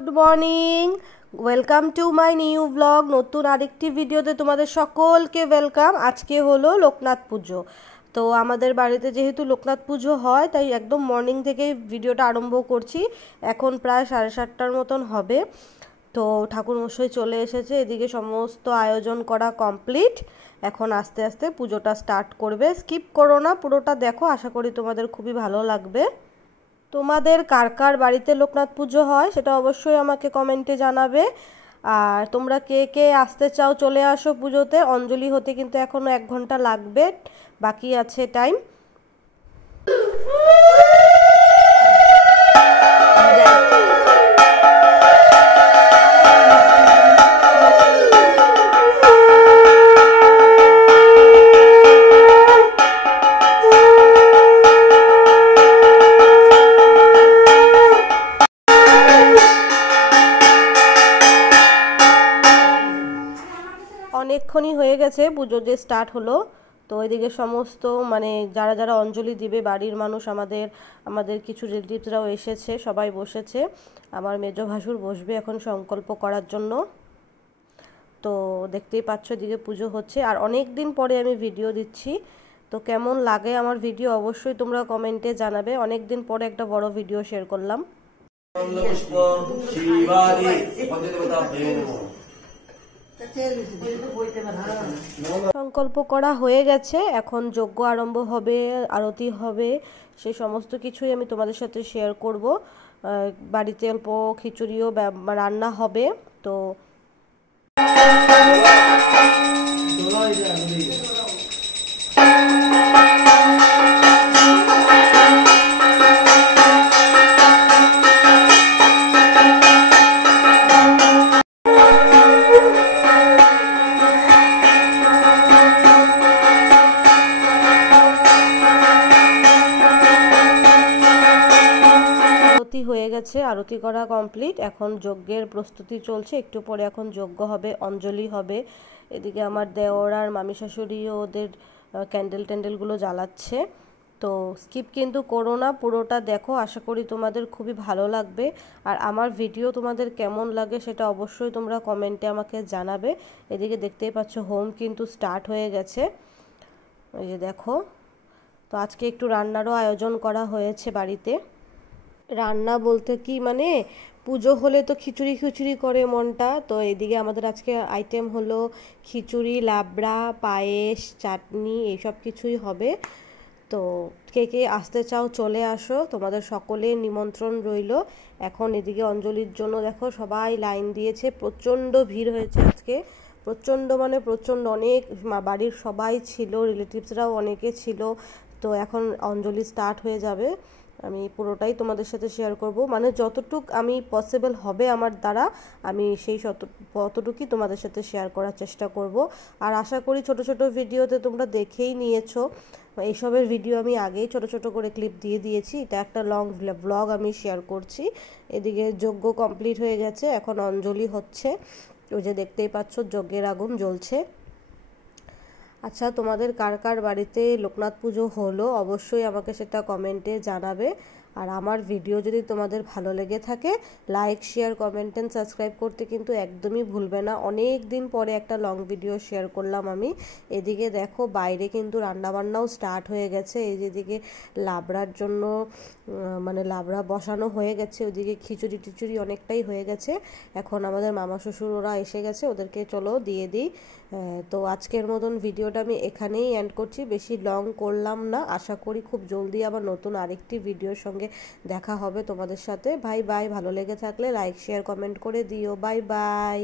Good morning, welcome to my new blog. নতুন আরেকটি ভিডিওতে তোমাদের সকলকে ওয়েলকাম। আজকে হলো লোকনাথ পুজো। তো আমাদের বাড়িতে যেহেতু লোকনাথ পুজো হয়, তাই একদম মর্নিং থেকেই ভিডিওটা আরম্ভ করছি। এখন প্রায় 7:30টার মতন হবে। তো ঠাকুরমশাই চলে এসেছে, এদিকে সমস্ত আয়োজন করা কমপ্লিট। এখন আস্তে আস্তে পুজোটা স্টার্ট করবে। স্কিপ করো না, পুরোটা দেখো, আশা করি তোমাদের খুবই ভালো লাগবে। তোমাদের কার কার বাড়িতে লোকনাথ পুজো হয় সেটা অবশ্যই আমাকে কমেন্টে জানাবে। আর তোমরা কে কে আসতে চাও চলে আসো পুজোতে। অঞ্জলি হতে কিন্তু এখনও 1 ঘন্টা লাগবে, বাকি আছে টাইম। অনেকক্ষণই হয়ে গেছে পুজো যে স্টার্ট হলো। তো এদিকে সমস্ত যারা যারা অঞ্জলি দিবে বাড়ির মানুষ, আমাদের কিছু রিলেটিভসরাও এসেছে, সবাই বসেছে। আমার মেজ ভাসুর বসবে এখন সংকল্প করার জন্য। তো দেখতেই পাচ্ছ এদিকে পুজো হচ্ছে, আর অনেক দিন পরে আমি ভিডিও দিচ্ছি। তো কেমন লাগে আমার ভিডিও অবশ্যই তোমরা কমেন্টে জানাবে। অনেক দিন পরে একটা বড় ভিডিও শেয়ার করলাম। সংকল্প করা হয়ে গেছে, এখন যজ্ঞ আরম্ভ হবে, আরতি হবে, সেই সমস্ত কিছুই আমি তোমাদের সাথে শেয়ার করব। বাড়িতে অল্প খিচুড়িও রান্না হবে। তো হয়ে গেছে, আরতি করা কমপ্লিট। এখন যজ্ঞের প্রস্তুতি চলছে, একটু পরে এখন যজ্ঞ হবে, অঞ্জলি হবে। এদিকে আমার দেওর আর মামি শাশুড়িও ওদের ক্যান্ডেলগুলো জ্বালাচ্ছে। তো স্কিপ কিন্তু করো না, পুরোটা দেখো, আশা করি তোমাদের খুবই ভালো লাগবে। আর আমার ভিডিও তোমাদের কেমন লাগে সেটা অবশ্যই তোমরা কমেন্টে আমাকে জানাবে। এদিকে দেখতেই পাচ্ছ হোম কিন্তু স্টার্ট হয়ে গেছে, এই যে দেখো। তো আজকে একটু রান্নারও আয়োজন করা হয়েছে বাড়িতে। রান্না বলতে কি, পুজো হলে তো খিচুড়ি করে মনটা। তো এদিকে আমাদের আজকে আইটেম হলো খিচুড়ি, লাবড়া, পায়েস, চাটনি, এইসব কিছুই হবে। তো কে কে আসতে চাও চলে আসো, তোমাদের সকলের নিমন্ত্রণ রইল। এখন এদিকে অঞ্জলির জন্য দেখো সবাই লাইন দিয়েছে, প্রচণ্ড ভিড় হয়েছে আজকে, প্রচণ্ড অনেক বাড়ির সবাই ছিল, রিলেটিভসরাও অনেকে ছিল। তো এখন অঞ্জলি স্টার্ট হয়ে যাবে, আমি পুরোটাই তোমাদের সাথে শেয়ার করব। যতটুক আমি পসিবল হবে আমার দ্বারা, আমি ততটুকুই তোমাদের সাথে শেয়ার করার চেষ্টা করব। আর আশা করি ছোট ছোট ভিডিওতে তোমরা দেখেই নিয়েছো, এইসবের ভিডিও আমি আগেই ছোট ছোট করে ক্লিপ দিয়ে দিয়েছি। এটা একটা লং ব্লগ আমি শেয়ার করছি। এদিকে যজ্ঞ কমপ্লিট হয়ে গেছে, এখন অঞ্জলি হচ্ছে। ওই যে দেখতেই পাচ্ছ যজ্ঞের আগুন জ্বলছে। আচ্ছা, তোমাদের কার কার বাড়িতে লোকনাথ পুজো হলো অবশ্যই আমাকে সেটা কমেন্টে জানাবে। আর আমার ভিডিও যদি তোমাদের ভালো লেগে থাকে, like, share, comment and subscribe করতে কিন্তু একদমই ভুলবে না। অনেক দিন পরে একটা লং ভিডিও শেয়ার করলাম আমি। এদিকে দেখো বাইরে কিন্তু রান্নাবান্নাও স্টার্ট হয়ে গেছে। এই যেদিকে লাবড়ার জন্য লাবড়া বসানো হয়ে গেছে, ওদিকে খিচুড়ি অনেকটাই হয়ে গেছে। এখন আমাদের মামা শ্বশুর ওরা এসে গেছে, ওদেরকে চলো দিয়ে দিই। তো আজকের মতন ভিডিওটা আমি এখানেই এন্ড করছি, বেশি লং করলাম না। আশা করি খুব জলদি আবার নতুন আরেকটি ভিডিওর সঙ্গে দেখা হবে তোমাদের সাথে। Bye bye. ভালো লেগে থাকলে লাইক, শেয়ার, কমেন্ট করে দিও। Bye bye.